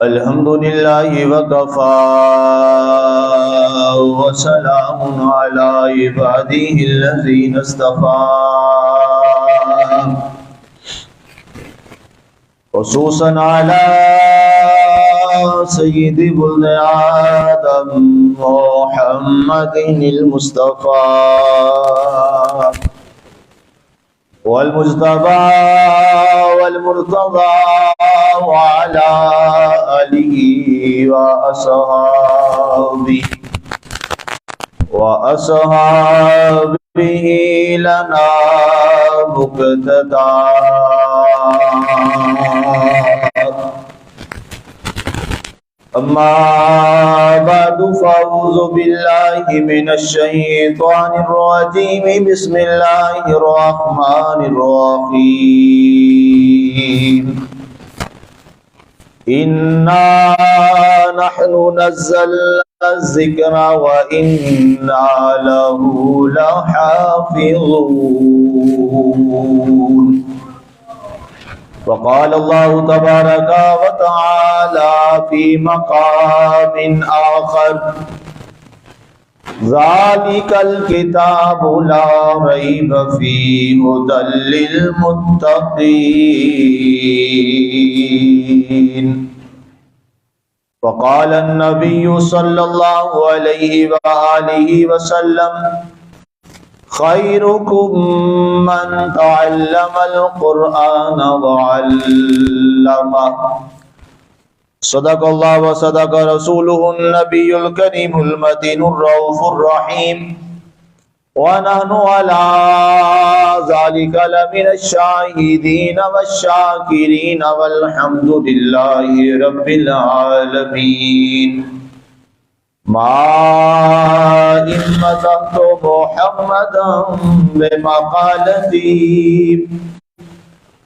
الحمد لله وكفى وسلام على عباده الذين اصطفى خصوصا على سيد ولد آدم محمد المصطفى والمجتبى والمرتضى وعلى آله وأصحابه لنا مقتدى. أما بعد فأعوذ بالله من الشيطان الرجيم. بسم الله الرحمن الرحيم. إنا نحن نزلنا الذكر وإنا له لحافظون. وقال الله تبارك وتعالى في مقام آخر: ذلك الكتاب لا ريب فيه هدى للمتقين. وقال النبي صلى الله عليه وآله وسلم: خيركم من تعلم القرآن وعلمه. صدق الله وصدق رسوله النبي الكريم المتين الرؤوف الرحيم. ونحن على ذلك لمن الشاهدين والشاكرين والحمد لله رب العالمين. ما إن مدحت محمدا بمقالتي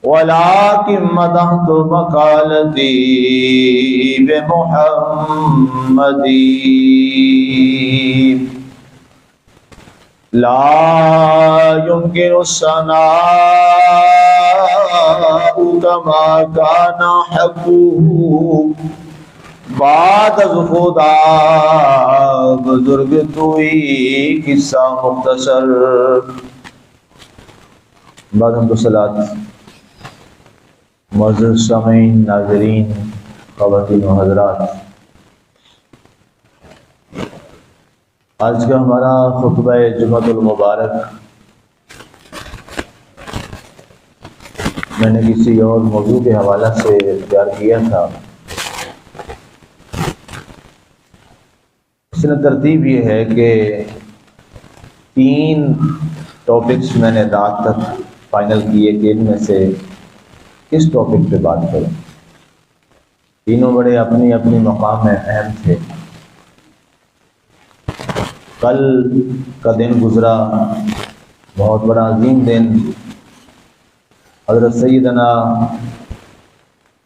ولكن مدحت مقالتي بمحمد. لا يمكن الثناء كما كان حقه بعد از خدا بزرگ توئی قصہ مختصر. بعد ہم تو صلاۃ. معزز سامعین، ناظرین، خواتین و حضرات، آج کا ہمارا خطبہ جمعۃ المبارک میں نے کسی اور موضوع کے حوالہ سے تیار کیا تھا. اس میں ترتیب یہ ہے کہ 3 ٹاپکس میں نے رات تک فائنل کیے کہ ان میں سے کس ٹاپک پہ بات کروں. تینوں بڑے اپنی اپنی مقام میں اہم تھے. کل کا دن گزرا، بہت بڑا عظیم دن. حضرت سیدنا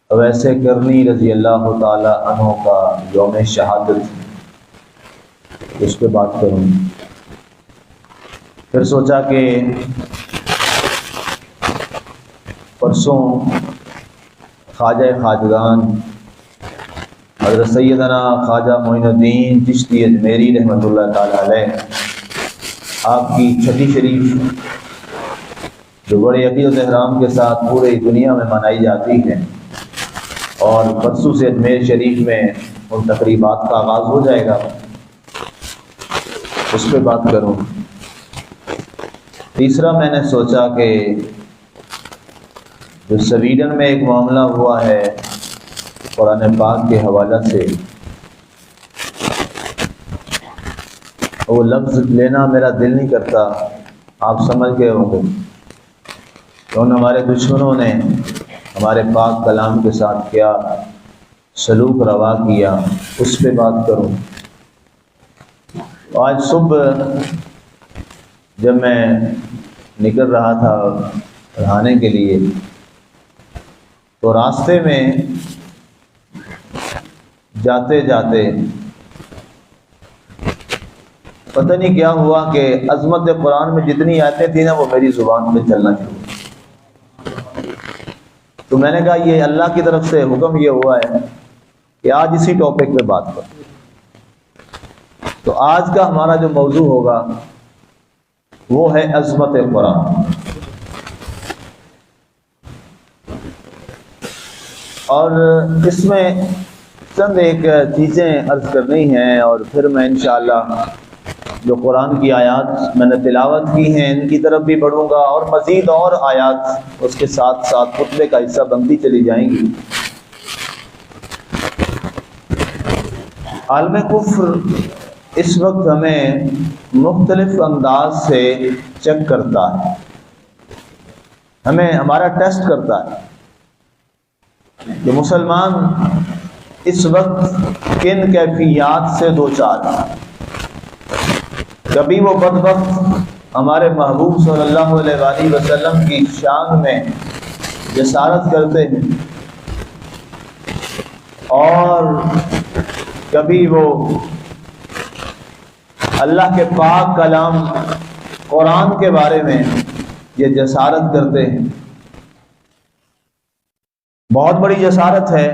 اویس کرنی رضی اللہ تعالی عنہ کا یوم شہادت، اس پہ بات کروں. پھر سوچا کہ پرسوں خواجہ خواجگان حضرت سیدنا خواجہ معین الدین چشتی اجمیری رحمۃ اللہ تعالی علیہ، آپ کی چھٹی شریف جو بڑے عقیدت و احترام کے ساتھ پوری دنیا میں منائی جاتی ہے، اور پرسوں سے اجمیر شریف میں ان تقریبات کا آغاز ہو جائے گا، اس پہ بات کروں. تیسرا میں نے سوچا کہ جو سویڈن میں ایک معاملہ ہوا ہے قرآن پاک کے حوالہ سے، وہ لفظ لینا میرا دل نہیں کرتا. آپ سمجھ گئے ہوں گے کہ ان ہمارے دشمنوں نے ہمارے پاک کلام کے ساتھ کیا سلوک روا کیا، اس پہ بات کروں. آج صبح جب میں نکل رہا تھا پڑھانے کے لیے، تو راستے میں جاتے جاتے پتہ نہیں کیا ہوا کہ عظمت قرآن میں جتنی آیتیں تھیں نا وہ میری زبان پہ چلنا شروع. تو میں نے کہا یہ اللہ کی طرف سے حکم یہ ہوا ہے کہ کہ آج اسی ٹاپک پہ بات کریں۔ تو آج کا ہمارا جو موضوع ہوگا وہ ہے عظمت قرآن۔ اور اس میں چند ایک چیزیں عرض کرنی ہیں، اور پھر میں انشاءاللہ جو قرآن کی آیات میں نے تلاوت کی ہیں ان کی طرف بھی بڑھوں گا، اور مزید اور آیات اس کے ساتھ ساتھ خطبے کا حصہ بنتی چلی جائیں گی۔ عالم کفر اس وقت ہمیں مختلف انداز سے چیک کرتا ہے، ہمیں ہمارا ٹیسٹ کرتا ہے کہ مسلمان اس وقت کن کیفیات سے دوچار ہے۔ کبھی وہ بدبخت ہمارے محبوب صلی اللہ علیہ وآلہ وسلم کی شان میں جسارت کرتے ہیں، اور کبھی وہ اللہ کے پاک کلام قرآن کے بارے میں یہ جسارت کرتے ہیں۔ بہت بڑی جسارت ہے،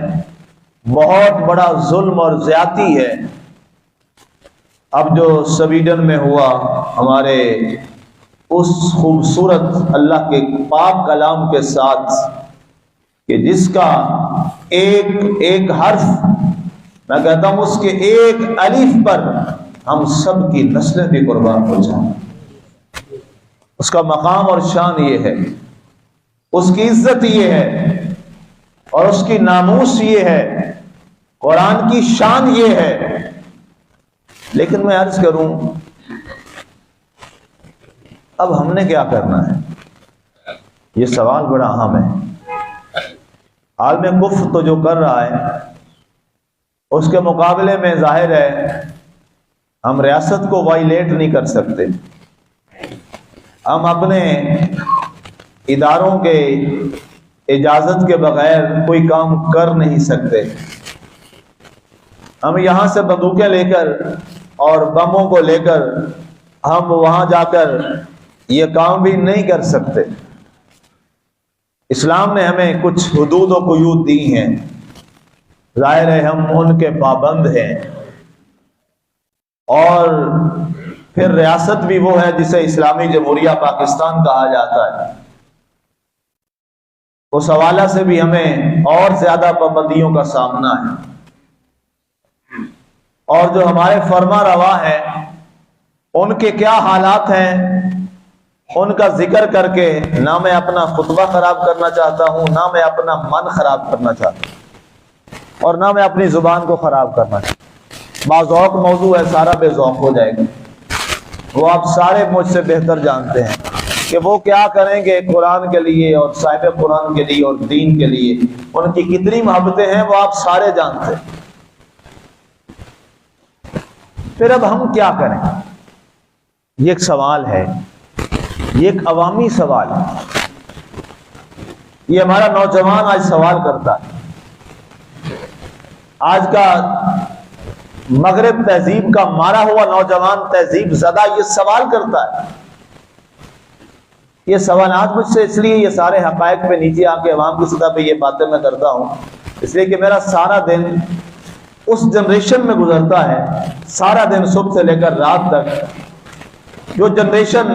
بہت بڑا ظلم اور زیادتی ہے۔ اب جو سویڈن میں ہوا ہمارے اس خوبصورت اللہ کے پاک کلام کے ساتھ، کہ جس کا ایک ایک حرف، میں کہتا ہوں اس کے ایک الف پر ہم سب کی نسلیں بھی قربان ہو جائیں۔ اس کا مقام اور شان یہ ہے، اس کی عزت یہ ہے، اور اس کی ناموس یہ ہے، قرآن کی شان یہ ہے۔ لیکن میں عرض کروں، اب ہم نے کیا کرنا ہے؟ یہ سوال بڑا اہم ہے۔ عالم کفر تو جو کر رہا ہے اس کے مقابلے میں ظاہر ہے ہم ریاست کو وائلیٹ نہیں کر سکتے، ہم اپنے اداروں کے اجازت کے بغیر کوئی کام کر نہیں سکتے، ہم یہاں سے بندوقیں لے کر اور بموں کو لے کر ہم وہاں جا کر یہ کام بھی نہیں کر سکتے۔ اسلام نے ہمیں کچھ حدود و قیود دی ہیں، ظاہر ہے ہم ان کے پابند ہیں، اور پھر ریاست بھی وہ ہے جسے اسلامی جمہوریہ پاکستان کہا جاتا ہے۔ اس حوالہ سے بھی ہمیں اور زیادہ پابندیوں کا سامنا ہے، اور جو ہمارے فرما روا ہیں ان کے کیا حالات ہیں ان کا ذکر کر کے نہ میں اپنا خطبہ خراب کرنا چاہتا ہوں، نہ میں اپنا من خراب کرنا چاہتا ہوں، اور نہ میں اپنی زبان کو خراب کرنا چاہتا ہوں۔ باذوق موضوع ہے، سارا بے ذوق ہو جائے گا۔ وہ آپ سارے مجھ سے بہتر جانتے ہیں کہ وہ کیا کریں گے قرآن کے لیے اور صاحب قرآن کے لیے اور دین کے لیے، ان کی کتنی محبتیں ہیں وہ آپ سارے جانتے ہیں۔ پھر اب ہم کیا کریں؟ یہ ایک سوال ہے، یہ ایک عوامی سوال ہے، یہ ہمارا نوجوان آج سوال کرتا ہے۔ آج کا مغرب تہذیب کا مارا ہوا نوجوان تہذیب زدہ یہ سوال کرتا ہے۔ یہ سوالات مجھ سے اس لیے یہ سارے حقائق پہ نیچے آ کے عوام کی سطح پہ یہ باتیں میں کرتا ہوں، اس لیے کہ میرا سارا دن اس جنریشن میں گزرتا ہے، سارا دن صبح سے لے کر رات تک۔ جو جنریشن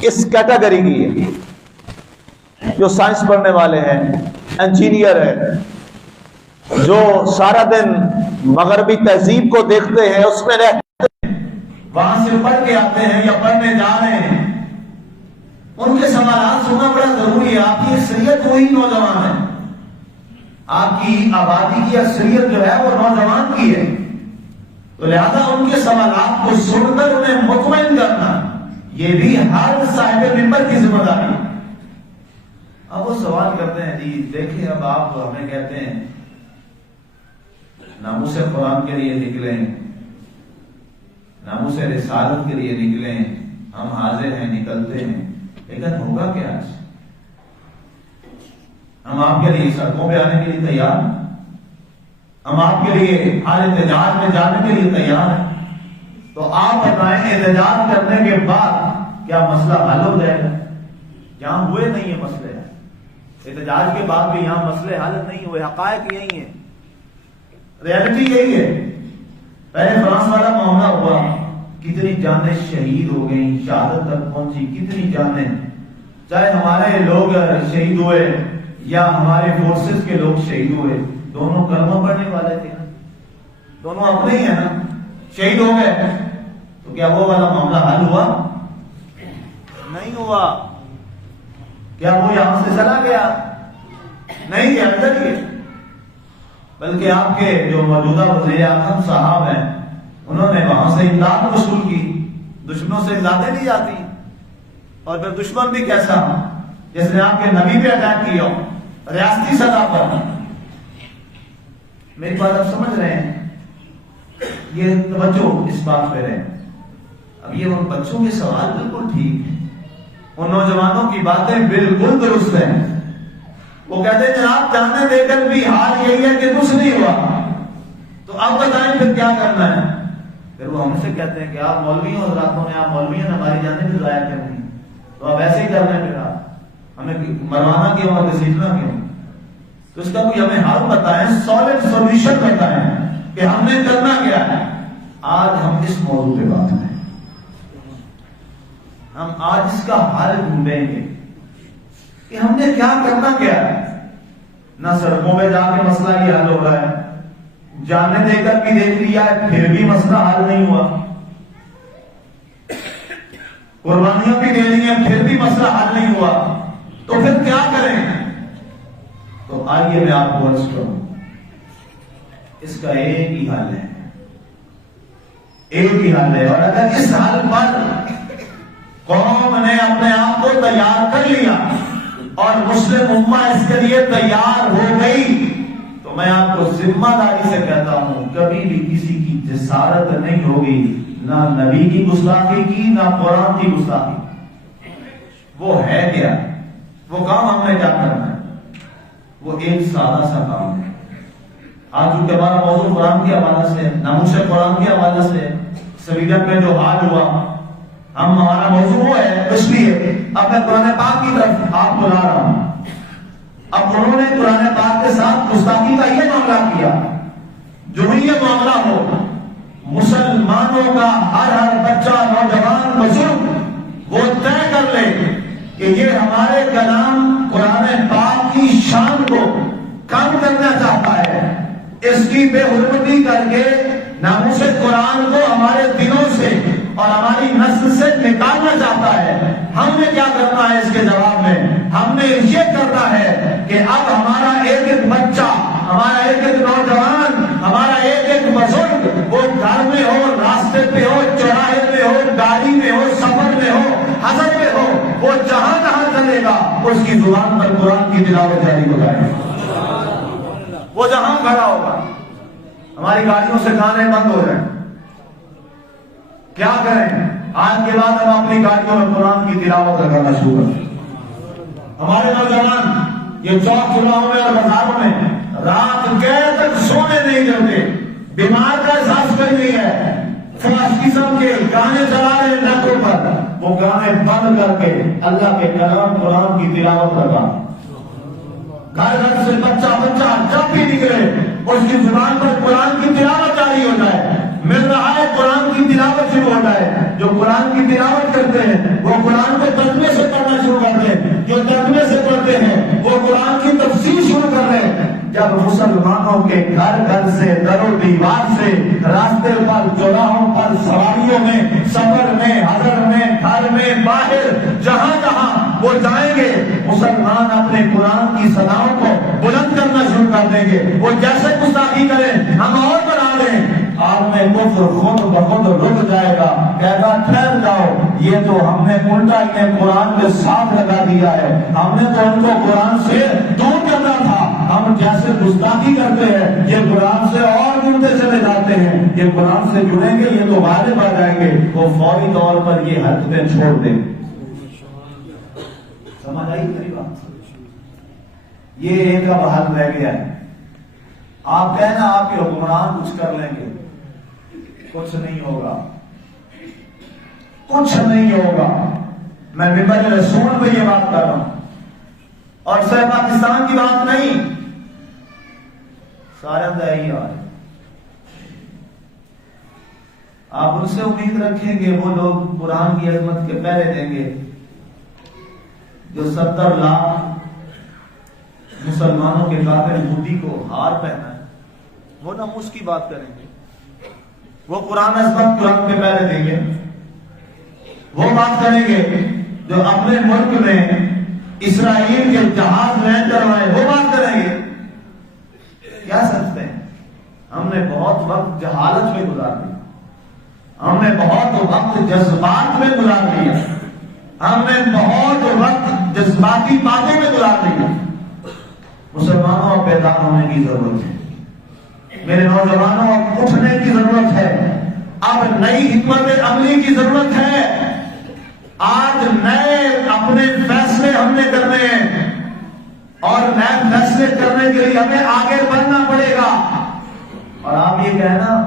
اس کیٹیگری کی ہے، جو سائنس پڑھنے والے ہیں، انجینئر ہیں، جو سارا دن مغربی تہذیب کو دیکھتے ہیں، اس میں رہتے ہیں، وہاں سے پڑھ کے آتے ہیں یا پڑھنے جا رہے ہیں، ان کے سوالات سننا بڑا ضروری ہے۔ آپ کی اکثریت وہی نوجوان ہے، آپ کی آبادی کی اکثریت جو ہے وہ نوجوان کی ہے، تو لہذا ان کے سوالات کو سن کر انہیں مطمئن کرنا یہ بھی ہر صاحب منبر کی ذمہ داری ہے۔ اب وہ سوال کرتے ہیں، جی دیکھیں اب آپ ہمیں کہتے ہیں ناموس قرآن کے لیے نکلیں، ناموس رسالت کے لیے نکلیں، ہم حاضر ہیں، نکلتے ہیں، لیکن ہوگا کیا؟ ہم آپ کے لیے سڑکوں پہ آنے کے لیے تیار ہیں، ہم آپ کے لیے ہر احتجاج میں جانے کے لیے تیار ہیں، تو آپ بتائیں احتجاج کرنے کے بعد کیا مسئلہ حل ہو جائے گا؟ یہاں ہوئے نہیں ہیں مسئلے، احتجاج کے بعد بھی یہاں مسئلے حل نہیں ہوئے، حقائق یہی ہیں۔ ریالٹی یہی ہے. پہلے فرانس والا معاملہ ہوا, کتنی جانیں شہید ہو گئیں, شہادت تک پہنچی کتنی جانیں. چاہے ہمارے لوگ شہید ہوئے یا ہمارے فورسز کے لوگ شہید ہوئے, دونوں کلمہ پڑھنے والے تھے, دونوں اپنے ہی ہیں نا. شہید ہو گئے تو کیا وہ والا معاملہ حل ہوا؟ نہیں ہوا. کیا وہ یہاں سے چلا گیا؟ نہیں گیا, اندر ہی. بلکہ آپ کے جو موجودہ وزیر اعظم صاحب ہیں, انہوں نے وہاں سے امداد وصول کی. دشمنوں سے امدادیں دی جاتی, اور پھر دشمن بھی کیسا, جس نے آپ کے نبی پہ اٹیک کیا ہو ریاستی سطح پر. میری بات آپ سمجھ رہے ہیں؟ یہ توجہ اس بات پہ رہے. اب یہ ان بچوں کے سوال بالکل ٹھیک ہیں, ان نوجوانوں کی باتیں بالکل درست ہیں. وہ کہتے ہیں جناب جاننے دے کر بھی حال یہی ہے کہ کچھ نہیں ہوا, تو اب بتائیں پھر کیا کرنا ہے. پھر وہ ہم سے کہتے ہیں کہ آپ مولوی حضراتوں نے, آپ مولوی ہیں, ہماری جانیں بھی ضائع کر دی, تو اب ایسے ہی کرنا ہے. پھر آپ ہمیں مروانا کیوں اور گھسیٹنا کیوں؟ تو اس کا کوئی ہمیں حل بتائیں, سالڈ سولوشن بتائیں کہ ہم نے کرنا کیا ہے. آج ہم اس موضوع پہ بات کریں. ہم آج اس کا حل ڈھونڈیں گے کہ ہم نے کیا کرنا کیا ہے. نہ سڑکوں پہ جا کے مسئلہ ہی حل ہو رہا ہے, جانے دے کر بھی دیکھ لیا ہے پھر بھی مسئلہ حل نہیں ہوا, قربانیاں بھی دے لی ہیں پھر بھی مسئلہ حل نہیں ہوا. تو پھر کیا کریں؟ تو آئیے میں آپ کو عرض کروں, اس کا ایک ہی حل ہے, ایک ہی حل ہے. اور اگر اس حل پر قوم نے اپنے آپ کو تیار کر لیا اور مسلم امہ اس کے لیے تیار ہو گئی, تو میں آپ کو ذمہ داری سے کہتا ہوں کبھی بھی کسی کی جسارت نہیں ہوگی, نہ نبی کی گستاخی کی, نہ قرآن کی گستاخی. وہ ہے کیا, وہ کام ہم نے کیا کرنا ہے؟ وہ ایک سادہ سا کام ہے. آج چونکہ ہمارا موضوع قرآن کے حوالے سے, ناموس قرآن کے حوالے سے, سویڈن میں جو حال ہوا, ہمارا موضوع ہے, اس لیے اب میں قرآن پاک کی طرف آپ کو لا رہا ہوں. اب انہوں نے قرآن پاک کے ساتھ گستاخی کا یہ معاملہ کیا. جو بھی یہ معاملہ ہو, مسلمانوں کا ہر بچہ, نوجوان, بزرگ وہ طے کر لے کہ یہ ہمارے کلام قرآن پاک کی شان کو کم کرنا چاہتا ہے, اس کی بے حرمتی کر کے ناموس قرآن کو ہمارے دلوں سے اور ہماری نسل سے نکالنا چاہتا ہے. ہم نے کیا کرنا ہے اس کے جواب میں؟ ہم نے یہ کرنا ہے کہ اب ہمارا ایک ایک بچہ, ہمارا ایک ایک نوجوان, ہمارا ایک ایک بزرگ, وہ گھر میں ہو, راستے پہ ہو, چوراہے پہ ہو, گاڑی میں ہو, سفر میں ہو, حضر میں ہو, وہ جہاں جہاں چلے گا اس کی زبان پر قرآن کی تلاوت جاری ہو جائے. وہ جہاں کھڑا ہوگا, ہماری گاڑیوں سے گانے بند ہو جائیں. کیا کریں؟ آج کے بعد ہم اپنی گاڑیوں میں قرآن کی تلاوت کرنا شروع کریں. ہمارے نوجوان یہ چوک چوراہوں میں اور بازاروں میں رات گئے تک سونے نہیں دیتے, بیمار کا احساس کوئی نہیں ہے, فلاش قسم کے گانے چلا رہے ہیں نیٹوں پر, وہ گانے بند کر کے اللہ کے کلام قرآن کی تلاوت کرنا. گھر گھر سے بچہ بچہ جب بھی نکلے اس کی زبان پر قرآن کی تلاوت جاری ہو جائے. مل رہا ہے قرآن کی تلاوت شروع ہو جائے. جو قرآن کی تلاوت کرتے ہیں وہ قرآن کو ترجمے سے پڑھنا شروع کرتے ہیں, جو ترجمے سے پڑھتے ہیں وہ قرآن کی تفسیر شروع کر رہے ہیں. جب مسلمانوں کے گھر گھر سے, در و دیوار سے, راستے پر, چوراہوں پر, سواریوں میں, سفر میں, حضر میں, گھر میں, باہر, جہاں جہاں وہ جائیں گے, مسلمان اپنے قرآن کی صداؤں کو بلند کرنا شروع کر دیں گے. وہ جیسے گستاخی کریں ہم اور بڑھا دیں, عالم کفر خود بخود رک جائے گا, کہے گا ٹھہر جاؤ, یہ تو ہم نے الٹا انہیں قرآن کے ساتھ لگا دیا ہے, ہم نے تو ان کو قرآن سے دور کرنا تھا. ہم جیسے گستاخی کرتے ہیں یہ قرآن سے اور جڑتے چلے جاتے ہیں, یہ قرآن سے جڑیں گے یہ تو غالب آ جائیں گے. وہ فوری طور پر یہ حرکتیں چھوڑ دیں. سمجھ آئی میری بات؟ یہ ایک اب حل رہ گیا ہے. آپ کہنا آپ کے حکمران کچھ کر لیں گے, کچھ نہیں ہوگا, کچھ نہیں ہوگا. میں منبر رسول پہ یہ بات کر رہا ہوں, اور صرف پاکستان کی بات نہیں, سارا دہی آ رہے. آپ ان سے امید رکھیں گے وہ لوگ قرآن کی عظمت کے پہرے دیں گے جو 70 لاکھ مسلمانوں کے کافر مودی کو ہار پہنا ہے، وہ ناموس کی بات کریں گے، وہ قرآن عظمت قرآن کے پہرے دیں گے، وہ بات کریں گے جو اپنے ملک میں اسرائیل کے جہاز لینڈ کروائے، وہ بات کریں گے۔ کیا سمجھتے ہیں؟ ہم نے بہت وقت جہالت میں گزار دیا، ہم نے بہت وقت جذبات میں گزار دیا، ہم نے بہت وقت جذباتی باتیں میں گزار دیا۔ مسلمانوں اب بیدار ہونے کی ضرورت ہے، میرے نوجوانوں اب اٹھنے کی ضرورت ہے، اب نئی حکمت عملی کی ضرورت ہے۔ آج نئے اپنے فیصلے ہم نے کرنے ہیں اور نئے فیصلے کرنے کے لیے ہمیں آگے بڑھنا پڑے گا۔ اور آپ یہ کہنا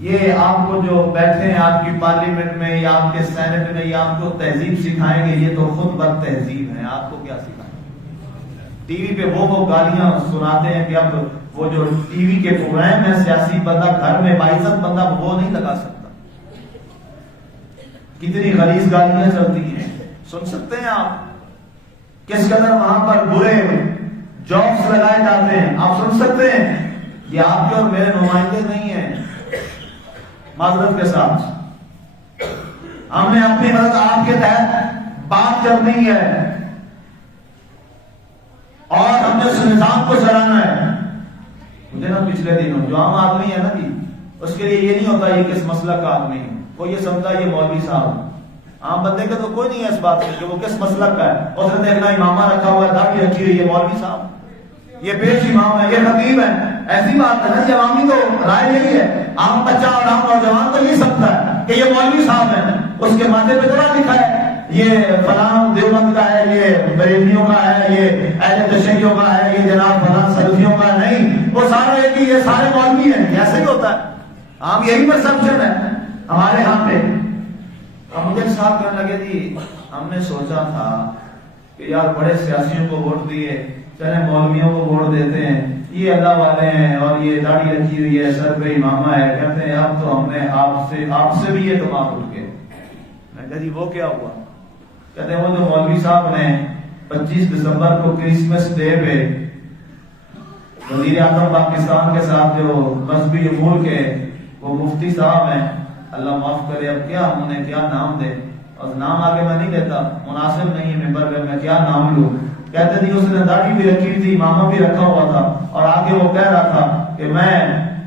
یہ آپ کو جو بیٹھے ہیں آپ کی پارلیمنٹ میں یا آپ کے سینٹ میں یا آپ کو تہذیب سکھائیں گے، یہ تو خود بد تہذیب ہے، آپ کو کیا سکھائیں؟ ٹی وی پہ وہ گالیاں سناتے ہیں کہ اب وہ جو ٹی وی کے پروگرام ہے سیاسی بندہ گھر میں باعزت بندہ وہ نہیں لگا سکتا۔ کتنی غلیظ گالیاں چلتی ہیں، سن سکتے ہیں آپ؟ کس قدر وہاں پر برے جوکس لگائے جاتے ہیں، آپ سن سکتے ہیں؟ یہ آپ کے اور میرے نمائندے نہیں ہیں۔ معذرت کے ساتھ ہم نے اپنی مدد آپ کے تحت بات کرنی ہے اور ہم نے اس نظام کو چلانا ہے۔ مجھے نا پچھلے دنوں جو عام آدمی ہے نا جی، اس کے لیے یہ نہیں ہوتا یہ کس مسلک کا آدمی ہے، وہ یہ سمجھتا یہ مولوی صاحب۔ عام بندے کا تو کوئی نہیں ہے اس بات میں کہ وہ کس مسلک کا ہے، اس نے دیکھنا امامہ رکھا ہوا ہے، داڑھی رکھی ہوئی ہے، یہ مولوی صاحب، یہ پیش امام ہے، یہ خطیب ہے۔ ایسی بات ہے نا جی، عوامی تو رائے یہی ہے، عام بچہ اور عام نوجوان تو یہ سمجھتا ہے کہ یہ مولوی صاحب ہے، اس کے ماتھے پہ تھوڑا لکھا ہے یہ فلاں دیوبند کا ہے، یہ بریلویوں کا ہے، یہ اہل تشیعوں کا ہے، یہ جناب فلاں سلفیوں کا نہیں، وہ سارے ایک ہی، یہ سارے مولوی ہیں۔ ایسے ہی ہوتا ہے، عام یہی پرسپشن ہے ہمارے ہاں پہ۔ اب مجھے صاحب کہنے لگے جی ہم نے سوچا تھا کہ یار بڑے سیاسیوں کو ووٹ دیے، چلے مولویوں کو ووٹ دیتے ہیں، یہ اللہ والے ہیں اور یہ داڑھی رکھی ہوئی ہے، سر پہ امامہ ہے، کہتے ہیں اب تو ہم نے آپ سے بھی یہ تمام اٹھ کے۔ میں کہا جی وہ کیا ہوا؟ کہتے ہیں وہ جو مولوی صاحب نے 25 دسمبر کو کرسمس ڈے پہ وزیر اعظم پاکستان کے ساتھ جو مذہبی امور کے وہ مفتی صاحب ہیں، اللہ معاف کرے اب کیا انہیں کیا نام دے، اور نام آگے میں نہیں لیتا، مناسب نہیں ہے ممبر پہ میں کیا نام لوں۔ کہتے تھے اس نے داڑھی بھی رکھی ہوئی تھی، امامہ بھی رکھا ہوا تھا، اور آگے وہ کہہ رہا تھا کہ میں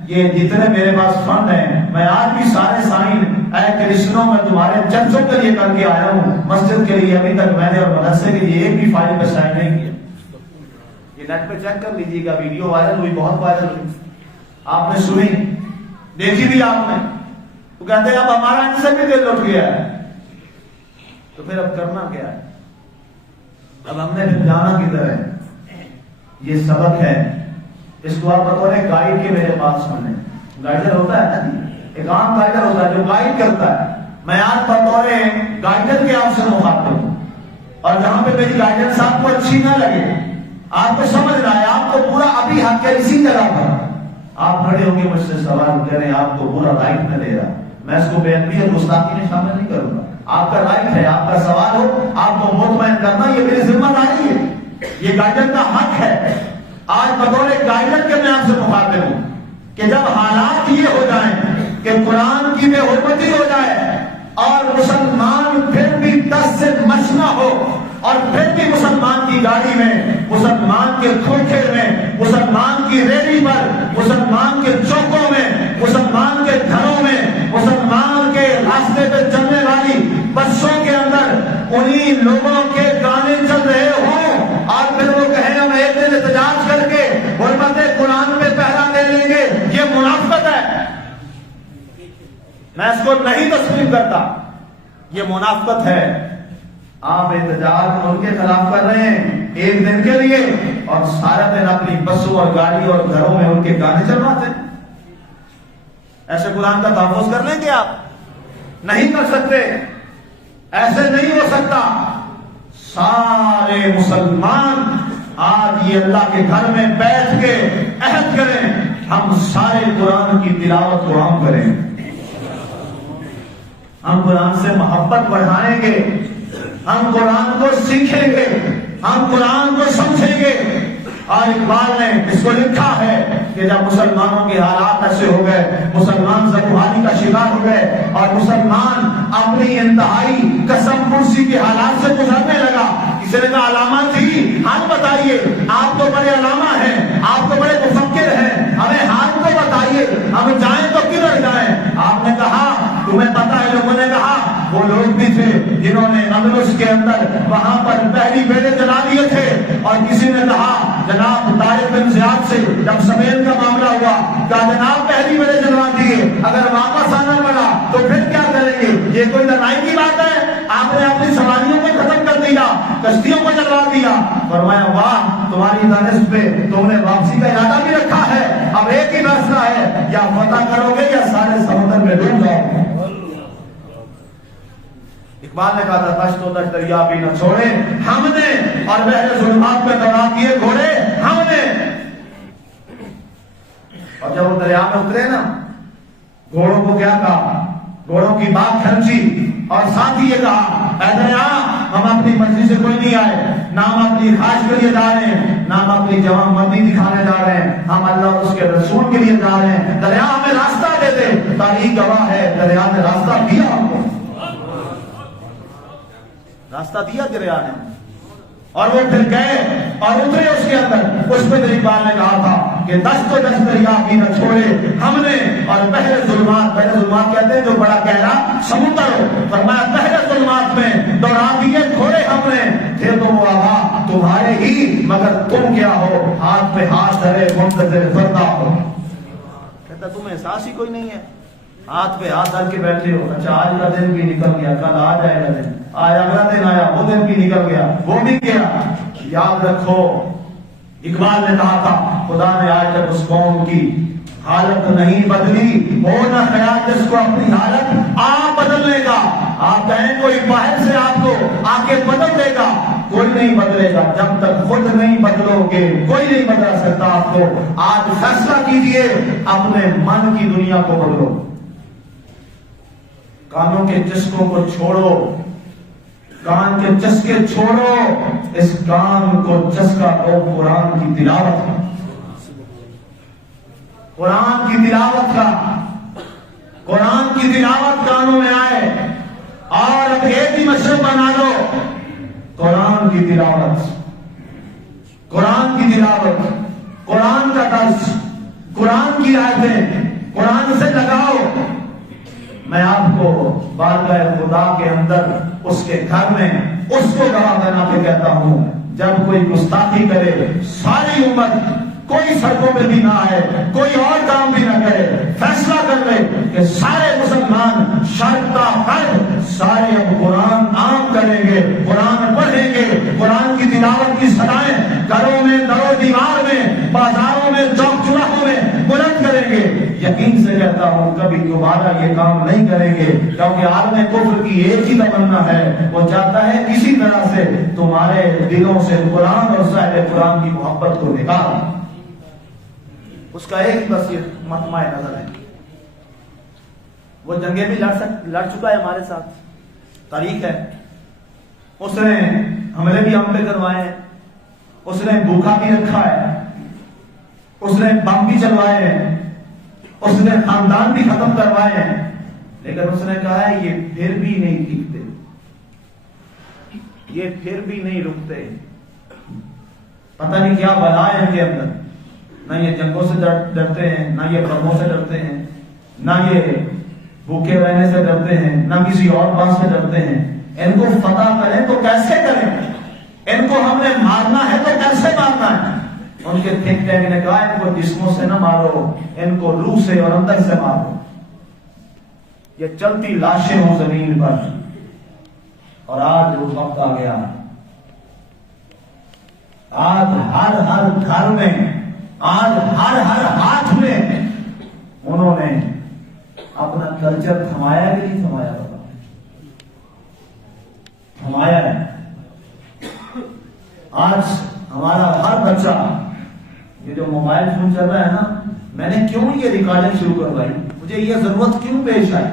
یہ جتنے میرے پاس فنڈ ہیں میں آج بھی سارے سائن اے کرسچنوں میں تمہارے چرچوں کے لیے کر کے آیا ہوں، مسجد کے لیے ابھی تک میں نے اور مدرسے کے لیے ایک بھی فائل پہ سائن نہیں کیا۔ یہ نیٹ پہ چیک کر لیجیے گا، ویڈیو وائرل ہوئی، بہت وائرل ہوئی، آپ نے سنی، دیکھی بھی آپ نے۔ وہ کہتے ہیں اب ہمارا ان سے بھی دل اٹھ گیا ہے، تو پھر اب کرنا کیا ہے؟ اب ہم نے پھر جانا کدھر ہے؟ یہ سبق ہے، اس کو آپ بطور گائیڈ کے میرے پاس سنیں۔ گائیڈر ہوتا ہے نا جی، ایک عام گائیڈر ہوتا ہے جو گائیڈ کرتا ہے، میں آج بطور گائیڈر کے آپ سے مخاطب ہوں، اور جہاں پہ میری گائیڈنس آپ کو اچھی نہ لگے، آپ کو سمجھ رہا ہے آپ کو پورا ابھی حق ہے اسی جگہ پر، آپ کھڑے ہو کے مجھ سے سوال کریں، آپ کو پورا رائٹ میں لے رہا، میں اس کو بے ادبی اور گستاخی میں شامل نہیں کروں گا۔ آپ کا رائٹ ہے، آپ کا سوال ہو، آپ کو مطمئن کرنا یہ میری ذمہ داری ہے، یہ گائیڈر کا حق ہے۔ آج بطور گائیڈر کے میں آپ سے مخاطب ہوں کہ جب حالات یہ ہو جائیں کہ قرآن کی بے حرمتی ہو جائے اور مسلمان پھر بھی دس سے مش نہ ہو، اور پھر بھی مسلمان کی گاڑی میں، مسلمان کے کھوکھے میں، مسلمان کی ریلی پر، مسلمان کے چوکوں میں، مسلمان کے گھروں میں، مسلمان کے راستے پہ چلنے والی بسوں کے اندر انہی لوگوں کے گانے چل رہے ہوں، اور پھر وہ کہیں ہم ایک دن احتجاج کر کے حرمت قرآن پہ پہرا دے لیں گے، یہ منافقت ہے۔ میں اس کو نہیں تسلیم کرتا، یہ منافقت ہے۔ آپ احتجاج ان کے خلاف کر رہے ہیں ایک دن کے لیے، اور سارا دن اپنی بسوں اور گاڑی اور گھروں میں ان کے گانے چلواتے ہیں۔ ایسے قرآن کا تحفظ کر لیں گے آپ؟ نہیں کر سکتے، ایسے نہیں ہو سکتا۔ سارے مسلمان آج یہ اللہ کے گھر میں بیٹھ کے عہد کریں، ہم سارے قرآن کی تلاوت کو ہم کریں، ہم قرآن سے محبت بڑھائیں گے، ہم قرآن کو سیکھیں گے، ہم قرآن کو سمجھیں گے۔ اور اقبال نے اس کو لکھا ہے کہ جب مسلمانوں کے حالات ایسے ہو گئے، مسلمان ذبحانی کا شکار ہو گئے اور مسلمان اپنی انتہائی قسم پرسی کے حالات سے گزرنے لگا، کسی نے کہا علامہ تھی، حال بتائیے، آپ تو بڑے علامہ ہیں، آپ تو بڑے مفکر ہیں، ہمیں حال تو بتائیے، ہم جائیں تو کدھر جائیں؟ آپ نے کہا تمہیں پتا ہے، لوگوں نے کہا وہ لوگ بھی تھے جنہوں نے اندلس کے اندر وہاں پر پہلی بیڑے جلا دیے تھے، اور کسی نے کہا جناب طارق بن زیاد سے جب سمیل کا معاملہ ہوا، کہا جناب پہلی بیڑے جلوا دیے، اگر واپس آنا پڑا تو پھر کیا کریں گے؟ یہ کوئی لڑائی کی بات ہے؟ آپ نے اپنی سواریوں کو ختم کر دیا، کشتیوں کو جلوا دیا۔ فرمایا واہ تمہاری دانش پہ، تم نے واپسی کا ارادہ بھی رکھا ہے، اب ایک ہی فیصلہ ہے، یا فتح کرو گے یا سارے سمندر میں ڈوب جاؤ گے۔ اقبال نے کہا تھا دشت و دشت دریا بھی نہ چھوڑے ہم نے، اور بحر ظلمات میں دوڑا دیے گھوڑے ہم نے۔ اور جب وہ دریا میں اترے نا، گھوڑوں کو کیا کہا؟ گھوڑوں کی بات کھنچی اور ساتھ ہی یہ کہا اے دریا ہم اپنی مرضی سے کوئی نہیں آئے، نہ ہم اپنی خواہش کے لیے جا رہے ہیں، نہ ہم اپنی جوان مردی دکھانے جا رہے ہیں، ہم اللہ اور اس کے رسول کے لیے جا رہے ہیں۔ دریا ہمیں راستہ دے دے، تاریخ گواہ ہے دریا نے راستہ دیا ہم کو، راستہ دیا دریا نے، اور وہ پھر گئے اور اترے اس کے اندر۔ اس پہ اقبال نے کہا تھا کہ دشت و دشت دریا بھی نہ چھوڑے ہم نے، اور بحر ظلمات، بحر ظلمات کہتے ہیں جو بڑا گہرا سمندر ہو، فرمایا بحر ظلمات میں دوڑا دیے گھوڑے ہم نے، تھے تو وہ آبا تمہارے ہی مگر تم کیا ہو، ہاتھ پہ ہاتھ دھرے منتظر فردا ہو۔ کہتا تمہیں احساس ہی کوئی نہیں ہے، ہاتھ پہ ہاتھ دھر کے بیٹھے ہو، اچھا آج کا دن بھی نکل گیا، کل آ جائے گا دن، آج اگلا دن آیا، وہ دن بھی نکل گیا، وہ بھی گیا۔ یاد رکھو اقبال نے کہا تھا خدا نے آج تک اس قوم کی حالت نہیں بدلی، ہو نہ خیال جس کو اپنی حالت آپ بدلنے کا۔ آپ کہیں کوئی باہر سے آپ کو آ کے بدل دے گا، کوئی نہیں بدلے گا جب تک خود نہیں بدلو گے، کوئی نہیں بدل سکتا آپ کو۔ آج فیصلہ کیجئے، اپنے من کی دنیا کو بدلو، کانوں کے چسکوں کو چھوڑو، کان کے چسکے چھوڑو، اس کان کو چسکا دو قرآن کی تلاوت کا، قرآن کی تلاوت کا، قرآن کی تلاوت کانوں میں آئے، اور اب ایک ہی مشرب بنا لو، قرآن کی تلاوت، قرآن کی تلاوت، قرآن کا درس، قرآن کی آیتیں، قرآن سے لگاؤ۔ میں آپ کو بارگاہ خدا کے اندر اس کے گھر میں اس کو گواہ بنا کے کہتا ہوں، جب کوئی گستاخی کرے ساری امت کوئی سڑکوں پہ بھی نہ آئے، کوئی اور کام بھی نہ کرے، فیصلہ کر لے کہ سارے مسلمان شرق تا غرب سارے اب قرآن عام کریں گے، قرآن پڑھیں گے، قرآن کی تلاوت کی صدائیں گھروں میں، در و دیوار میں، بازاروں میں، چوک چوراہوں میں بلند کریں گے۔ یقین سے کہتا ہوں کبھی دوبارہ یہ کام نہیں کریں گے، کیونکہ عالم کفر کی ایک ہی تمنا ہے، وہ چاہتا ہے کسی طرح سے تمہارے دلوں سے قرآن اور صاحب قرآن کی محبت کو نکال۔ اس کا ایک بس یہ مطمع نظر ہے، وہ جنگیں بھی لڑ چکا ہے ہمارے ساتھ، تاریخ ہے، اس نے حملے بھی ہم پہ کروائے ہیں، اس نے بھوکا بھی رکھا ہے، اس نے بم بھی چلوائے ہیں، اس نے خاندان بھی ختم کروائے ہیں، لیکن اس نے کہا ہے یہ پھر بھی نہیں ٹکتے، یہ پھر بھی نہیں رکتے، پتہ نہیں کیا بلا ہے ان کے اندر، نہ یہ جنگوں سے ڈرتے ہیں، نہ یہ بموں سے ڈرتے ہیں، نہ یہ بھوکے رہنے سے ڈرتے ہیں، نہ کسی اور بات سے ڈرتے ہیں۔ ان کو فتح کریں تو کیسے کریں؟ ان کو ہم نے مارنا ہے تو کیسے مارنا ہے؟ ان کے تھنک ٹینک نے کہا ان کو جسموں سے نہ مارو، ان کو روح سے اور اندر سے مارو، یہ چلتی لاشیں ہوں زمین پر۔ اور آج وہ وقت آ گیا، آج ہر گھر میں، آج ہر ہاتھ میں انہوں نے اپنا کلچر تھمایا کہ نہیں تھمایا؟ تھمایا ہے۔ آج ہمارا ہر بچہ، یہ جو موبائل فون چل رہا ہے نا، میں نے کیوں یہ ریکارڈنگ شروع کروائی، مجھے یہ ضرورت کیوں پیش آئی؟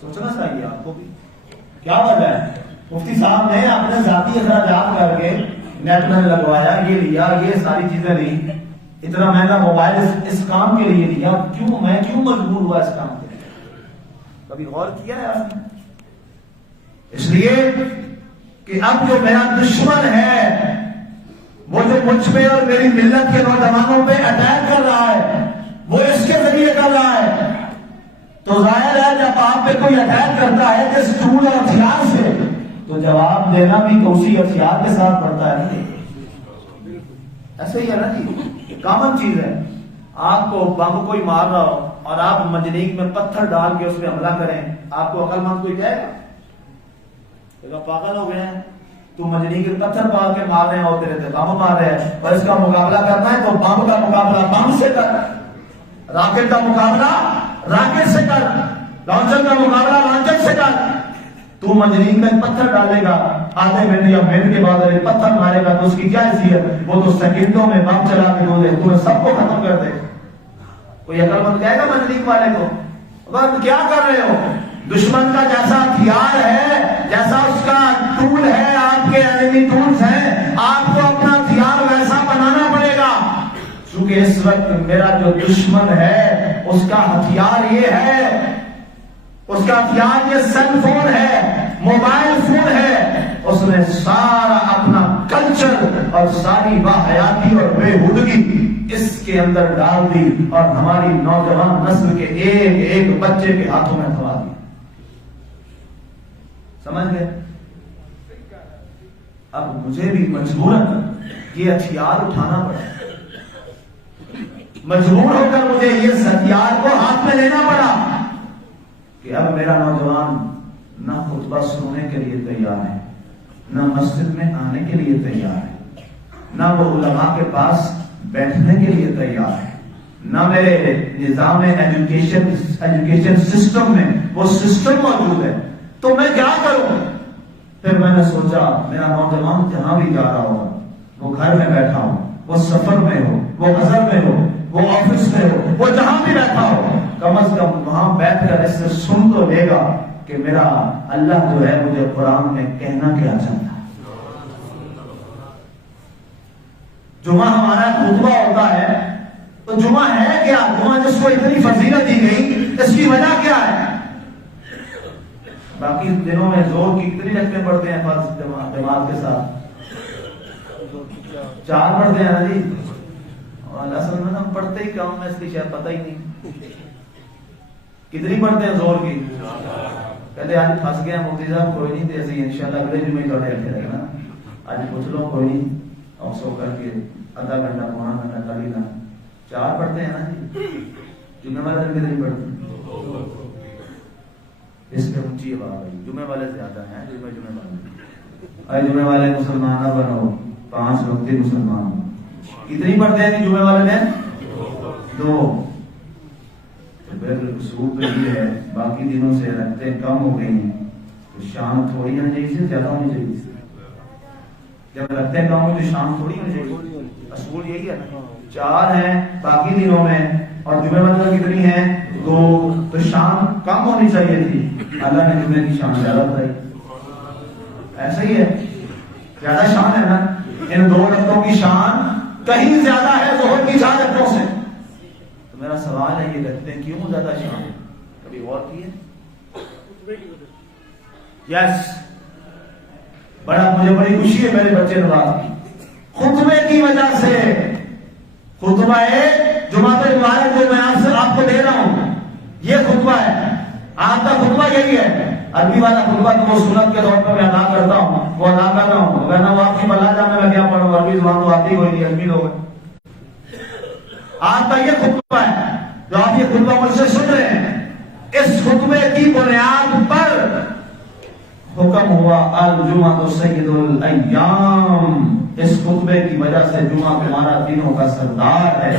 سوچنا چاہیے آپ کو بھی کیا وجہ ہے. مفتی صاحب نے اپنے ذاتی اخراجات کر کے نیٹ میں لگوایا، یہ لیا، یہ ساری چیزیں لی، اتنا مہنگا موبائل اس کام کے لیے لیا. میں کیوں مجبور ہوا اس کام کے لیے؟ کبھی غور کیا ہے آپ نے؟ اس لیے کہ اب جو میرا دشمن ہے وہ جو مجھ پہ اور میری ملت کے نوجوانوں پہ اٹیک کر رہا ہے وہ اس کے ذریعے کر رہا ہے. تو ظاہر ہے جب آپ پہ کوئی اٹیک کرتا ہے جس ٹول اور ہتھیار سے تو جواب دینا بھی تو اسی ہتھیار کے ساتھ پڑتا ہے. ایسے ہی ہے نا جی، کامن چیز ہے. آپ کو بم کوئی مار رہا ہو اور آپ منجنیق میں پتھر ڈال کے اس پہ حملہ کریں، آپ کو عقل مند کوئی کہے گا؟ پاگل ہو گئے ہیں، تو منجنیق کے پتھر پا کے مار رہے ہیں اور تیرے سے بم مار رہے ہیں، اور اس کا مقابلہ کرنا ہے تو بم کا مقابلہ بم سے کر، راکٹ کا مقابلہ راکٹ سے کر، لانچر کا مقابلہ لانچر سے کر. تو منجنیق میں پتھر ڈالے گا، آدھے منٹ یا منٹ کے بعد ایک پتھر مارے گا تو اس کی کیا حیثیت؟ وہ تو سیکنڈوں میں بم چلا کے دو دے، تو سب کو ختم کر دے. کوئی عقل مند کہے گا منجنیق والے کو بس کیا کر رہے ہو؟ دشمن کا جیسا ہتھیار ہے، جیسا اس کا ٹول ہے، آپ کے انیمی ٹولز ہیں، آپ کو اپنا ہتھیار ویسا بنانا پڑے گا. چونکہ اس وقت میرا جو دشمن ہے اس کا ہتھیار یہ ہے، اس کا ہتھیار یہ سیل فون ہے، موبائل فون ہے. اس نے سارا اپنا کلچر اور ساری واحیاتی اور بے ہودگی اس کے اندر ڈال دی اور ہماری نوجوان نسل کے ایک ایک بچے کے ہاتھوں میں تھما دی. سمجھ گئے؟ اب مجھے بھی مجبوراً یہ ہتھیار اٹھانا پڑا، مجبور ہو کر مجھے یہ ہتھیار کو ہاتھ میں لینا پڑا کہ اب میرا نوجوان نہ خطبہ سننے کے لیے تیار ہے، نہ مسجد میں آنے کے لیے تیار ہے، نہ وہ علماء کے پاس بیٹھنے کے لیے تیار ہے، نہ میرے نظام ایجوکیشن سسٹم میں وہ سسٹم موجود ہے. تو میں کیا کروں؟ پھر میں نے سوچا میرا نوجوان جہاں بھی جا رہا ہو، وہ گھر میں بیٹھا ہو، وہ سفر میں ہو، وہ غزل میں ہو، وہ آفس میں ہو، وہ جہاں بھی بیٹھا ہو، کم از کم وہاں بیٹھ کر اس سے سن تو لے گا کہ میرا اللہ جو ہے مجھے قرآن میں کہنا کیا چاہتا ہے. جمعہ ہمارا خطبہ ہوتا ہے تو جمعہ ہے کیا؟ جمعہ جس کو اتنی فضیلت دی گئی اس کی وجہ کیا ہے؟ باقی دنوں میں زور کی کتنی رقمیں پڑھتے ہیں فرض جماعت کے ساتھ؟ 4 پڑھتے ہیں نا جی. اور اصل میں ہم پڑھتے ہی کم، میں اس کی شاید پتہ ہی نہیں کتنی پڑھتے ہیں زور کی. کہتے آج پھنس گئے مفتی صاحب، کوئی نہیں تو ایسے انشاءاللہ اگلے جمعے کا ڈیل کرے گا نا، آج پوچھ لو کوئی نہیں، اور سو کر کے آدھا گھنٹہ پونا گھنٹہ کر لینا. 4 پڑھتے ہیں نا جی. جمعے والے دن کتنی پڑھتے ہیں؟ اس پہ اونچی آواز آئی، جمعے والے زیادہ ہیں. جمعے والے اے جمعے والے مسلمان نہ بنو، 5 وقتی مسلمان ہو. کتنی پڑھتے ہیں جمعے والے دن؟ 2. اصول یہ ہے باقی دنوں سے رکھتے کم ہو گئی ہیں تو شان تھوڑی ہونی چاہیے سے زیادہ ہونی چاہیے. جب رکھتے کم ہو تو شان تھوڑی ہونی چاہیے. اصول یہی ہے نا. 4 ہیں باقی دنوں میں اور جمعے والے کتنی ہیں؟ 2. تو شان کم ہونی چاہیے تھی، اللہ نے جمعے کی شان زیادہ بتائی. ایسا ہی ہے، زیادہ شان ہے نا. ان 2 رکعتوں کی شان کہیں زیادہ ہے ظہر کی 4 رکعتوں سے. تو میرا سوال ہے یہ رکھتے ہیں کیوں زیادہ شان؟ کبھی غور کیے؟ یس، مجھے بڑی خوشی ہے میرے بچے نواز کی خطبے کی وجہ سے. خطبہ جمعہ مبارک جو میں آپ کو دے رہا ہوں یہ خطبہ ہے. آپ کا خطبہ یہی ہے. عربی والا خطبہ تو وہ سنت کے طور پر میں ادا کرتا ہوں، وہ ادا کر رہا ہوں، ورنہ وہ آپ کی بلا جانے میں کیا پڑھوں، عربی زبان تو آتی ہوئی نہیں، عربی لوگ ہیں. آپ کا یہ خطبہ ہے جو آپ یہ خطبہ مجھ سے سن رہے ہیں. اس خطبے کی بنیاد پر حکم ہوا الجمعہ سید الایام. اس خطبے کی وجہ سے جمعہ تمہارا دنوں کا سردار ہے.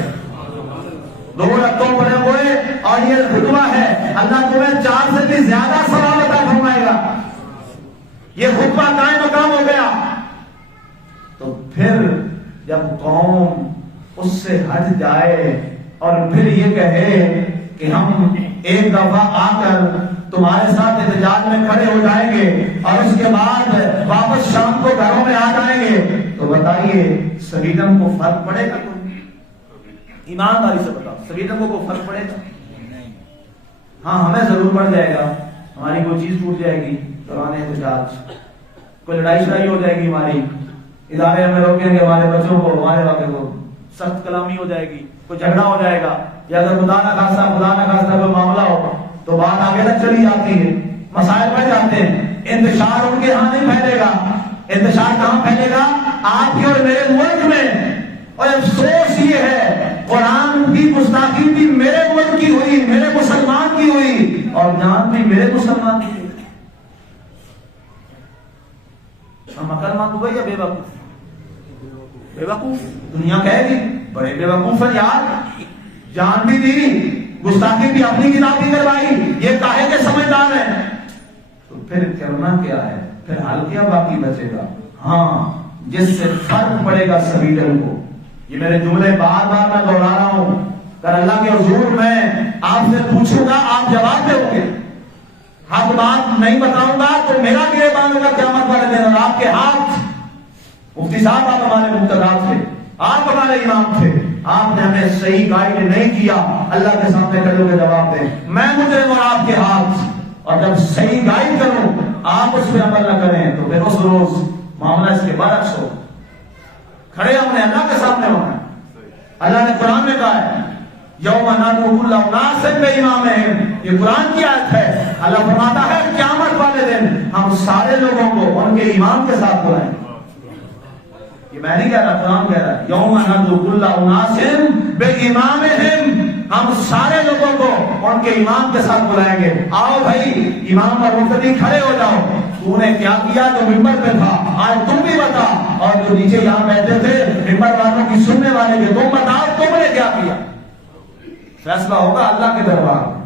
2 رکعتوں پڑھے ہوئے اور یہ خطبہ ہے، اللہ تمہیں 4 سے بھی زیادہ ثواب عطا فرمائے گا. یہ خطبہ قائم مقام ہو گیا. تو پھر جب قوم اس سے ہٹ جائے اور پھر یہ کہے کہ ہم ایک دفعہ آ کر تمہارے ساتھ احتجاج میں کھڑے ہو جائیں گے اور اس کے بعد واپس شام کو گھروں میں آ جائیں گے، تو بتائیے سویڈن کو فرق پڑے گا؟ ایمانداری سے بتاؤ، سویڈن کو کوئی فرق پڑے گا؟ ہاں ہمیں ضرور پڑ جائے گا، ہماری کوئی چیز ٹوٹ جائے گی دوران احتجاج، کوئی لڑائی شڑائی ہو جائے گی، ہماری ادارے ہمیں روکیں گے، ہمارے بچوں کو، ہمارے واقع کو سخت کلامی ہو جائے گی، کوئی جھگڑا ہو جائے گا، یا اگر خدا نہ خاصہ کوئی معاملہ ہو تو بات آگے تک چلی جاتی ہے، مسائل بڑھ جاتے ہیں، انتشار ان کے ہاں نہیں پھیلے گا، انتشار کہاں پھیلے گا؟ آپ کے اور میرے ملک میں۔ اور افسوس یہ ہے قرآن کی گستاخی بھی میرے ملک کی ہوئی، میرے مسلمان کی ہوئی، اور جان بھی میرے مسلمان کی ہوئی۔ ہم عقل مند ہوئے یا بے وقوف؟ بے وقوف۔ دنیا کہے گی بڑے بے وقوف ہیں یار، جان بھی دی، گستاخی بھی اپنی کتاب بھی کروائی، یہ کاہے کے سمجھدار ہیں؟ تو پھر کرنا کیا ہے؟ پھر حل کیا باقی بچے گا؟ ہاں، جس سے فرق پڑے گا سویڈن کو۔ یہ میرے جملے بار بار میں دوہرا رہا ہوں، اگر اللہ کے حضور میں آپ سے پوچھوں گا آپ جواب دو گے، حق بات نہیں بتاؤں گا تو میرا گریبان ہوگا قیامت والے دن، اور آپ کے ہاتھ۔ مفتی صاحب آپ ہمارے مقتدیات تھے، آپ ہمارے امام تھے، آپ نے ہمیں صحیح گائیڈ نہیں کیا، اللہ کے سامنے کھڑے ہو کے جواب دیں، میں مجرم اور آپ کے ہاتھ، اور جب صحیح گائیڈ کروں آپ اس پہ عمل نہ کریں تو پھر اس روز معاملہ اس کے برعکس ہو۔ کھڑے ہم نے اللہ کے سامنے ہونا ہے۔ اللہ نے قرآن میں کہا ہے یوم ندعو کل اناس بامامہم، یہ قرآن کی آیت ہے۔ اللہ فرماتا ہے قیامت والے دن ہم سارے لوگوں کو ان کے امام کے ساتھ بلائیں گے۔ یہ میں نہیں کہہ رہا، قرآن کہہ رہا ہے یوم ندعو کل اناس بامامہم، ہم سارے لوگوں کو ان کے امام کے ساتھ بلائیں گے، آؤ بھائی امام اور مقتدی کھڑے ہو جاؤ، تو نے کیا کیا جو ممبر پہ تھا آج تم بھی بتا، اور جو نیچے یہاں بیٹھے تھے ممبر والوں کی سننے والے کے، تم بتاؤ تم نے کیا کیا۔ فیصلہ ہوگا اللہ کے دربار میں۔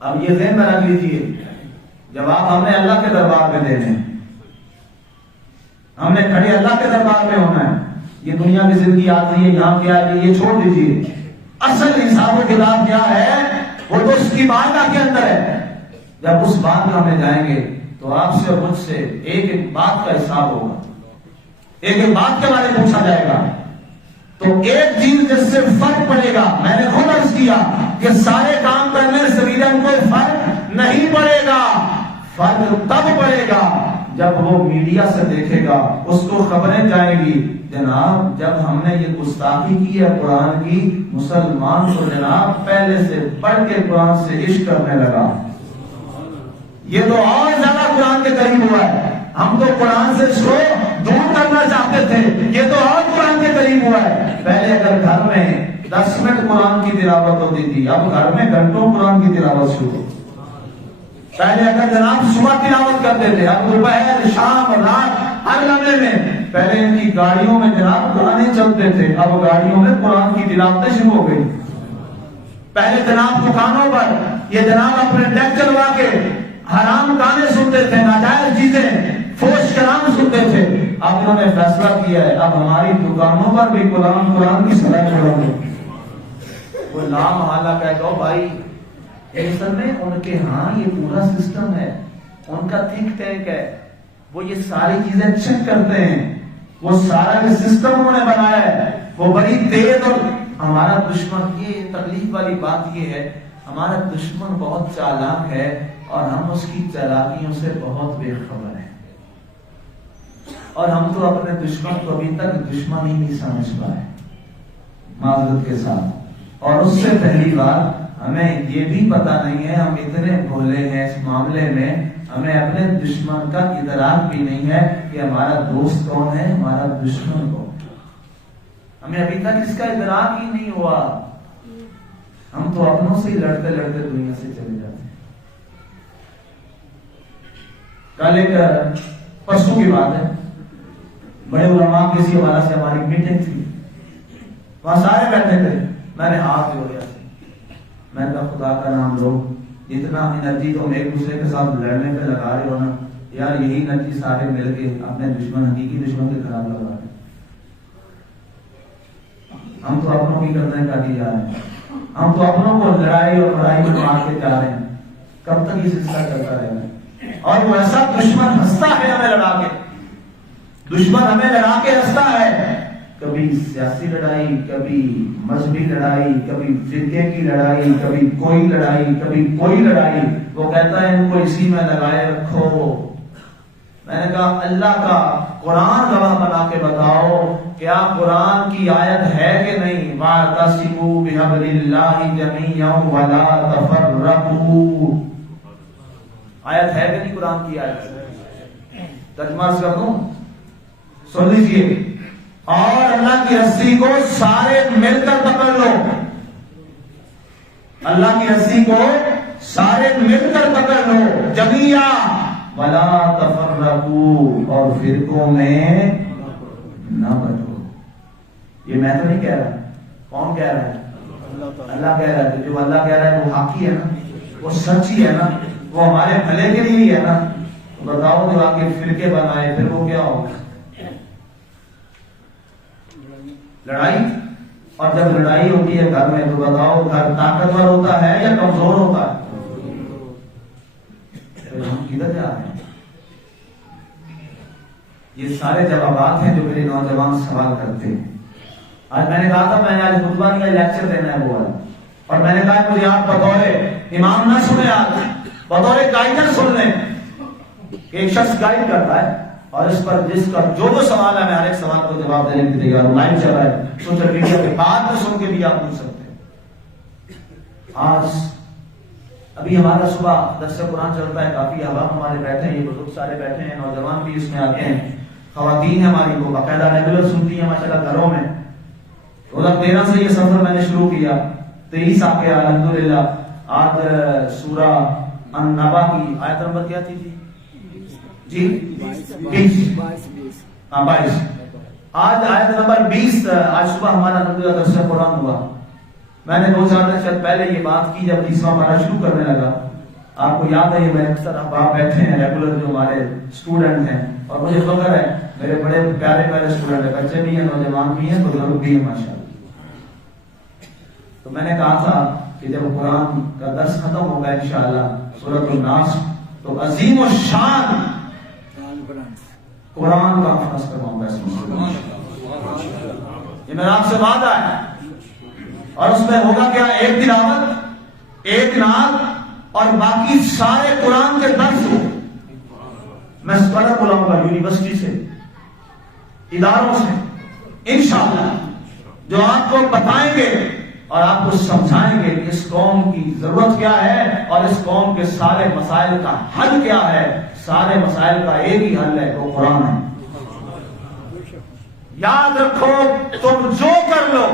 اب یہ ذہن میں رکھ لیجیے، جواب ہم نے اللہ کے دربار میں دینے ہیں، ہم نے کھڑے اللہ کے دربار میں ہونا ہے۔ یہ دنیا کی زندگی آتی ہے، یہاں کیا ہے یہ چھوڑ دیجیے، اصل حساب و کتاب کیا ہے وہ تو اس کی بارگاہ کے اندر ہے۔ جب اس بارگاہ میں جائیں گے تو آپ سے اور مجھ سے ایک ایک بات کا حساب ہوگا، ایک ایک بات کے بارے میں پوچھا جائے گا۔ تو ایک چیز جس سے فرق پڑے گا، میں نے خود عرض کیا کہ سارے کام کرنے سے سویڈن کو فرق نہیں پڑے گا، فرق تب پڑے گا جب وہ میڈیا سے دیکھے گا، اس کو خبریں جائیں گی جناب جب ہم نے یہ گستاخی کی ہے قرآن کی، مسلمان کو جناب پہلے سے پڑھ کے قرآن سے عشق کرنے لگا، یہ تو اور زیادہ قرآن کے قریب ہوا ہے۔ ہم تو قرآن سے اس کو دور کرنا چاہتے تھے، یہ تو اور قرآن کے قریب ہوا ہے۔ پہلے اگر گھر میں 10 منٹ قرآن کی تلاوت ہوتی تھی، اب گھر میں گھنٹوں قرآن کی تلاوت شروع۔ پہلے اگر جناب صبح تلاوت کرتے تھے، اب دوپہر شام رات ہر لمحے میں۔ پہلے ان کی گاڑیوں میں جناب گانے چلتے تھے، اب گاڑیوں میں قرآن کی تلاوتیں شروع ہو گئی۔ پہلے جناب دکانوں پر یہ جناب اپنے ڈیک چلوا کے حرام گانے سنتے تھے، ناجائز چیزیں، فحش کلام سنتے تھے۔ اب انہوں نے فیصلہ کیا ہے اب ہماری دکانوں پر بھی قرآن کی سلاح چھوڑا دو۔ وہ لا محالہ کہہ دو بھائی، اصل میں ان کے ہاں یہ پورا سسٹم ہے، ان کا تھنک ٹینک ہے، وہ یہ ساری چیزیں چیک کرتے ہیں، وہ سارا یہ سسٹم انہوں نے بنایا ہے، وہ بڑی تیز۔ اور ہمارا دشمن، یہ تکلیف والی بات یہ ہے، ہمارا دشمن بہت چالاک ہے اور ہم اس کی چالاکیوں سے بہت بے خبر ہیں، اور ہم تو اپنے دشمن کو ابھی تک دشمن ہی نہیں سمجھ پائے، معذرت کے ساتھ۔ اور اس سے پہلی بار ہمیں یہ بھی پتا نہیں ہے، ہم اتنے بھولے ہیں اس معاملے میں، ہمیں اپنے دشمن کا ادراک بھی نہیں ہے کہ ہمارا دوست کون ہے، ہمارا دشمن کون ہے، ہمیں ابھی تک اس کا ادراک ہی نہیں ہوا۔ ہم تو اپنوں سے ہی لڑتے لڑتے دنیا سے چلے جاتے ہیں۔ کل ایک پرسوں کی بات ہے، بڑے علماء کسی حوالہ سے ہماری میٹنگ تھی، وہاں سارے بیٹھے تھے، میں نے ہاتھ جوڑ دیا، میں نے کہا خدا کا نام لو، جتنا انرجی تم ایک دوسرے کے ساتھ لڑنے پہ لگا رہے ہو نا یار، یہی انرجی سارے مل کے اپنے دشمن، حقیقی دشمن کے خلاف لگا رہے ہیں۔ ہم تو اپنوں کی کرنے کا جا رہے ہیں۔ ہم تو اپنوں کو لڑائی اور لڑائی میں مار کے جا رہے ہیں. کب تک یہ سلسلہ چلتا رہے گا؟ اور وہ ایسا دشمن ہنستا ہے ہمیں لڑا کے، دشمن ہمیں لڑا کے ہنستا ہے. کبھی سیاسی لڑائی، کبھی مذہبی لڑائی، کبھی فرقے کی لڑائی، کبھی کوئی لڑائی، کبھی کوئی لڑائی. وہ کہتا ہے ان کو اسی میں لگائے رکھو. میں نے کہا اللہ کا قرآن گواہ بنا کے بتاؤ، کیا قرآن کی آیت ہے کہ نہیں؟ وَاعْتَصِمُوا بِحَبْلِ اللَّهِ جَمِيعًا وَلَا تَفَرَّقُوا. آیت ہے کہ نہیں قرآن کی آیت؟ ترجمہ کر دوں، سن لیجیے. اور اللہ کی رسی کو سارے مل کر پکڑ لو. اللہ کی رسی کو سارے مل کر پکڑ لو. جميعا ولا تفرقوا، اور فرقوں میں نہ بٹو. یہ میں تو نہیں کہہ رہا، کون کہہ رہا ہے؟ اللہ کہہ رہا ہے. جو اللہ کہہ رہا ہے وہ حق ہی ہے نا، وہ سچ ہی ہے نا، وہ ہمارے بھلے کے لیے ہی ہے نا. بتاؤ جو آگے فرقے بنائے پھر وہ کیا ہوگا؟ لڑائی. اور جب لڑائی ہوتی ہے گھر میں تو بتاؤ گھر طاقتور ہوتا ہے یا کمزور ہوتا ہے؟ ہم کدھر جا رہے ہیں؟ یہ سارے جوابات ہیں جو میرے نوجوان سوال کرتے ہیں. آج میں نے کہا تھا میں نے آج خطبہ نہیں لیکچر دینا ہے وہ، اور میں نے کہا مجھے آپ بطور امام نہ سنے، آج بطور گائیڈر سن لیں. ایک شخص گائیڈ کرتا ہے اور اس پر جس کا جو سوال ہے میں ہر ایک سوال کو جواب دینے کی تیار ہوں. لائیو چل رہا ہے، سوشل میڈیا پہ بعد میں سن کے بھی آپ پوچھ سکتے ہیں. آج ابھی ہمارا صبح درس قرآن چلتا ہے، کافی احباب ہمارے بیٹھے ہیں، یہ بزرگ سارے بیٹھے ہیں، نوجوان بھی اس میں آتے ہیں، خواتین ہیں ہماری وہ باقاعدہ ریگولر سنتی ہیں ماشاءاللہ گھروں میں. 2013 سے یہ سفر میں نے شروع کیا، 23 آ گیا الحمدللہ. آج سورہ النبا کی آیت نمبر کیا تھی جی؟ 22. آج آیت نمبر 20. آج صبح ہمارا الحمدللہ درس قرآن ہوا. میں نے 2-4 دن سے پہلے یہ بات کی جب 30واں پارہ شروع کرنے لگا. آپ کو یاد ہے یہ میں اکثر احباب بیٹھے ہیں ریگولر جو ہمارے اسٹوڈنٹ ہیں، اور مجھے فخر ہے میرے بڑے پیارے پیارے اسٹوڈنٹ ہیں، بچے بھی ہیں، نوجوان بھی ہیں، بزرگ بھی ہیں ماشاءاللہ. تو میں نے کہا تھا کہ جب قرآن کا درس ختم ہوگا انشاءاللہ سورۃ الناس تو عظیم الشان قرآن کا حفظ کرواؤں گا. یہ میرا آپ سے وعدہ ہے. اور اس میں ہوگا کیا؟ ایک تلاوت، ایک نعت، اور باقی سارے قرآن کے درس ہو. میں اسکالر بلاؤں گا یونیورسٹی سے، اداروں سے انشاءاللہ، جو آپ کو بتائیں گے اور آپ کو سمجھائیں گے کہ اس قوم کی ضرورت کیا ہے اور اس قوم کے سارے مسائل کا حل کیا ہے. سارے مسائل کا ایک ہی حل ہے، وہ قرآن ہے. یاد رکھو تم جو کر لو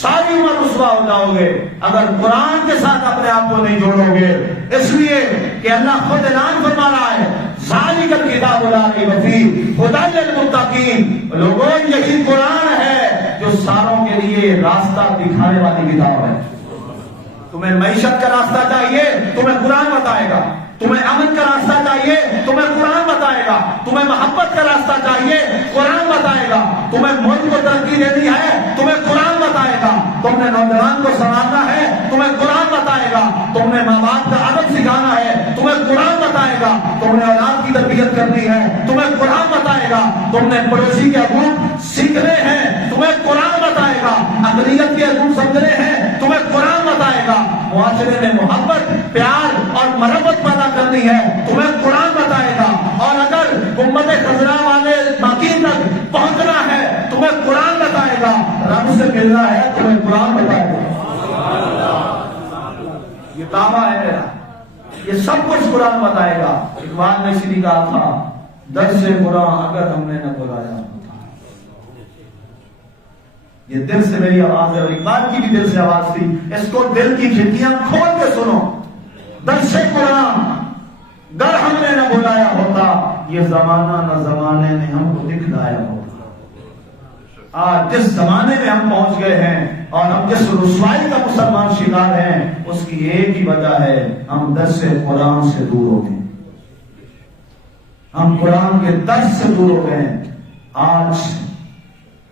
ساری عمر رسوا ہو جاؤ گے اگر قرآن کے ساتھ اپنے آپ کو نہیں جوڑو گے. اس لیے کہ اللہ خود اعلان فرما رہا ہے ذالک الکتاب لا ریب فیہ ھدی للمتقین. لوگوں یہی قرآن ہے جو ساروں کے لیے راستہ دکھانے والی کتاب ہے. تمہیں معیشت کا راستہ چاہیے تمہیں قرآن بتائے گا. تمہیں امن کا راستہ چاہیے تمہیں قرآن بتائے گا. تمہیں محبت کا راستہ چاہیے قرآن بتائے گا. تمہیں ملک کو ترقی دینی ہے تمہیں قرآن بتائے گا. تم نے نوجوان کو سنبھالنا ہے تمہیں قرآن بتائے گا. تم نے ماں باپ کا ادب سکھانا ہے تمہیں قرآن بتائے گا. تم نے اولاد کی تربیت کرنی ہے تمہیں قرآن بتائے گا. تم نے پڑوسی کے حقوق سیکھنے ہیں تمہیں قرآن بتائے گا. اقلیت کے حقوق سمجھنے ہیں تمہیں قرآن بتائے گا. معاشرے میں محبت پیار اور مرحمت پیدا کرنی ہے تمہیں قرآن بتائے گا. اور اگر امت خضرا والے باقی تک پہنچنا ہے تمہیں قرآن بتائے گا. رب سے ملنا ہے تمہیں قرآن بتائے گا. یہ دعویٰ ہے میرا، یہ سب کچھ قرآن بتائے گا. اقبال نے اسی لیے کہا تھا درس قرآن اگر ہم نے نہ بلایا ہوتا. یہ دل سے میری آواز ہے اور اقبال کی بھی دل سے آواز تھی. اس کو دل کی کھڑکیاں کھول کے سنو. درس قرآن گر ہم نے نہ بلایا ہوتا یہ زمانہ نہ زمانے نے ہم کو دکھلایا ہوتا. آج جس زمانے میں ہم پہنچ گئے ہیں اور ہم جس رسوائی کا مسلمان شکار ہیں اس کی ایک ہی وجہ ہے ہم درس قرآن سے دور ہو گئے. ہم قرآن کے درس سے دور ہو گئے. آج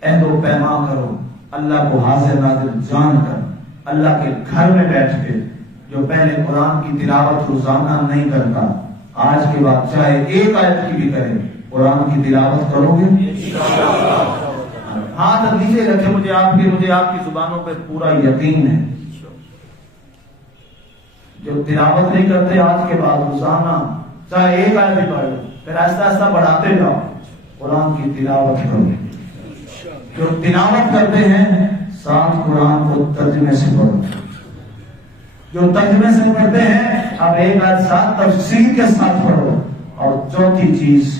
عہد و پیمان کرو اللہ کو حاضر ناظر جان کر اللہ کے گھر میں بیٹھ کے جو پہلے قرآن کی تلاوت روزانہ نہیں کرتا، آج کے بعد چاہے ایک آیت کی بھی کرے، قرآن کی تلاوت کرو گے؟ ہاتھ نیچے رکھے، مجھے آپ کی زبانوں پہ پورا یقین ہے۔ جو تلاوت نہیں کرتے آج کے بعد روزانہ چاہے ایک آیت بھی پڑھ لو، پھر آہستہ آہستہ بڑھاتے جاؤ، قرآن کی تلاوت کرو۔ جو تلاوت کرتے ہیں ساتھ قرآن کو ترجمے سے پڑھو، جو ترجمے سے پڑھتے ہیں اب ایک آیت ساتھ تفسیر کے ساتھ پڑھو، اور چوتھی چیز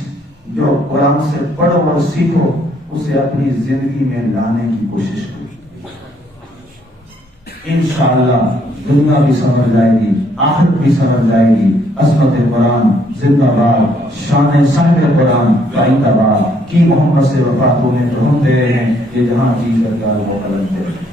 جو قرآن سے پڑھو اور سیکھو اسے اپنی زندگی میں لانے کی کوشش کرو۔ انشاءاللہ دنیا بھی سمجھ جائے گی، آخرت بھی سمجھ جائے گی۔ عظمت قرآن زندہ باد، شان صاحب قرآن پائندہ باد کی محمد سے وفا تمہیں تو ہم دے رہے ہیں، یہ جہاں چیز کا وہ قلم دے رہے ہیں۔